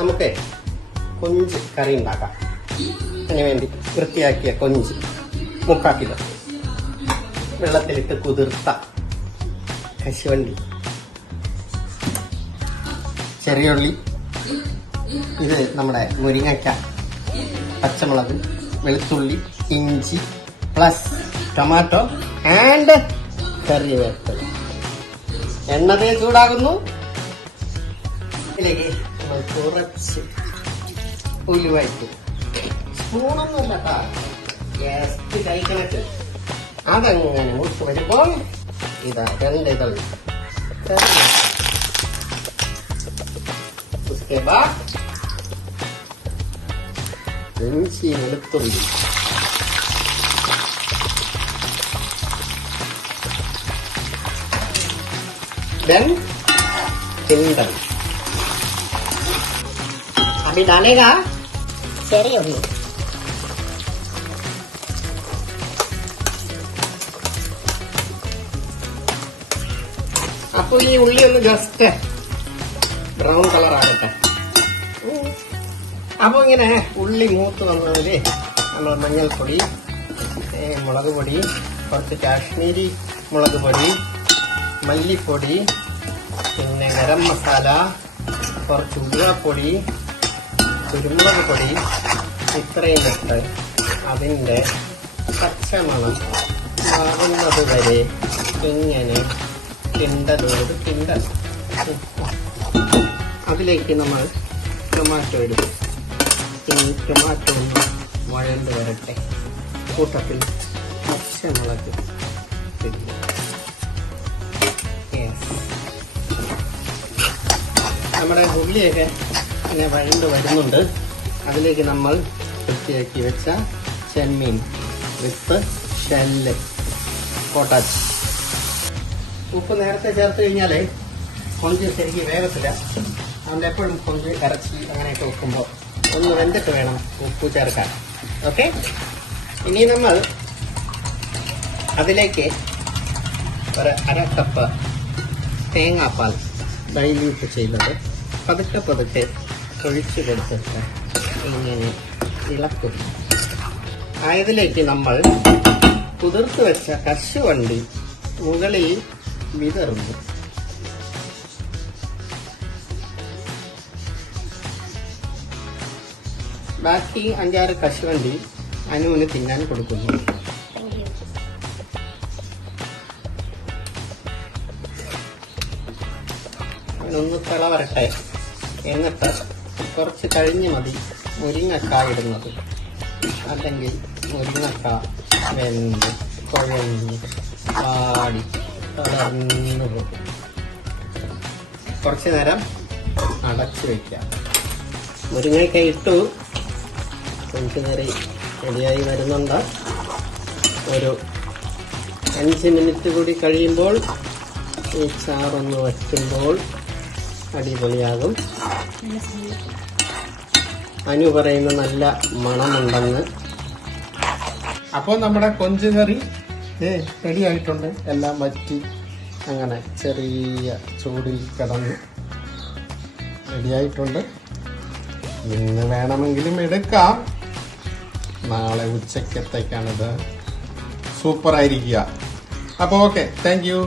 നമുക്ക് കൊഞ്ച് കറി ഉണ്ടാക്കാം. അതിന് വേണ്ടി വൃത്തിയാക്കിയ കൊഞ്ച് 3/4 കിലോ, വെള്ളത്തിലിട്ട് കുതിർത്ത കശുവണ്ടി, ചെറിയുള്ളി, ഇത് നമ്മുടെ മുരിങ്ങയ്ക്ക, പച്ചമുളക്, വെളുത്തുള്ളി, ഇഞ്ചി പ്ലസ് ടൊമാറ്റോ ആൻഡ് കറിവേപ്പില. എണ്ണ ചൂടാകുന്നു. ഇതിലേക്ക് നമ്മൾ കുറച്ച് ഉലുവയിട്ട്, സ്പൂണൊന്നുമല്ല കേട്ടോ, ജസ്റ്റ് കഴിക്കണക്ക്. അതങ്ങനെ മൂത്ത് വരുമ്പോൾ ഇതാ 2 ഇതൾ ഇഞ്ചി, വെളുത്തുള്ളി, then किंडल. अभी डालेगा चेरी उल्ली. അപ്പോൾ ഈ ഉള്ളി ഒന്ന് ജസ്റ്റ് ബ്രൗൺ കളർ ആകട്ടെ. അപ്പോൾ ഇങ്ങനെ ഉള്ളി മൂത്ത് വന്നതിൽ നമ്മൾ മഞ്ഞൾപ്പൊടി, മുളക് പൊടി, കുറച്ച് കാശ്മീരി മുളക് പൊടി, മല്ലിപ്പൊടി, പിന്നെ ഗരം മസാല, കുറച്ച് ഉലുവപ്പൊടി, കുരുമുളക് പൊടി, ഇത്രയും ഇട്ട് അതിൻ്റെ പച്ചമണം മാറുന്നത് വരെ ഇങ്ങനെ കിണ്ടലോട് കിണ്ടൽ. അതിലേക്ക് നമ്മൾ ടൊമാറ്റോ ഇടും. ഈ ടൊമാറ്റോ ഒന്ന് വഴണ്ട് വരട്ടെ. കൂട്ടത്തിൽ പച്ചമുളക് ഇടും. നമ്മുടെ ഉള്ളിയൊക്കെ ഇങ്ങനെ വഴണ്ട് വരുന്നുണ്ട്. അതിലേക്ക് നമ്മൾ വൃത്തിയാക്കി വെച്ച ചെമ്മീൻ വിത്ത് ഷെല്ല് കോട്ടാച്ച്. ഉപ്പ് നേരത്തെ ചേർത്ത് കഴിഞ്ഞാലേ കൊഞ്ച് ശരിക്കും വേഗത്തില്ല. അതുകൊണ്ട് എപ്പോഴും കൊഞ്ച് ഇറച്ചി അങ്ങനെയൊക്കെ വെക്കുമ്പോൾ ഒന്ന് വെന്തിട്ട് വേണം ഉപ്പ് ചേർക്കാൻ. ഓക്കെ, ഇനി നമ്മൾ അതിലേക്ക് ഒരു 1/2 കപ്പ് തേങ്ങാപ്പാൽ ഡൈല്യൂട്ട് ചെയ്തത് പതുക്കെ പതുക്കെ ഒഴിച്ചു കൊടുത്തിട്ട് ഇങ്ങനെ ഇളക്കും. ആയതിലേക്ക് നമ്മൾ കുതിർത്ത് വെച്ച കശുവണ്ടി മുകളിൽ വിതറുന്നു. ബാക്കി 5-6 കശുവണ്ടി അനുവിന് തിന്നാൻ കൊടുക്കുന്നു. ഒന്ന് തിള വരട്ടെ. എന്നിട്ട് കുറച്ച് കഴിഞ്ഞ് മതി മുരിങ്ങക്ക ഇടുന്നത്. അല്ലെങ്കിൽ മുരിങ്ങക്ക വെന്ത് കുഴഞ്ഞ് പാടി തളർന്നു പോകും. കുറച്ച് നേരം അടച്ചു വയ്ക്കാം. മുരിങ്ങക്ക ഇട്ടു. കൊഞ്ച് കറി റെഡിയായി വരുന്നുണ്ട്. ഒരു 5 മിനിറ്റ് കൂടി കഴിയുമ്പോൾ ഈ ചാറൊന്ന് വറ്റുമ്പോൾ അടിപൊളിയാകും. അനു പറയുന്ന നല്ല മണമുണ്ടെന്ന്. അപ്പോൾ നമ്മുടെ കൊഞ്ച് കറി റെഡി ആയിട്ടുണ്ട്. എല്ലാം വറ്റി അങ്ങനെ ചെറിയ ചൂടിൽ കിടന്ന് റെഡിയായിട്ടുണ്ട്. ഇന്ന് വേണമെങ്കിലും എടുക്കാം. നാളെ ഉച്ചക്കത്തേക്കാണിത്. സൂപ്പറായിരിക്കുക. അപ്പോൾ ഓക്കെ, താങ്ക് യു.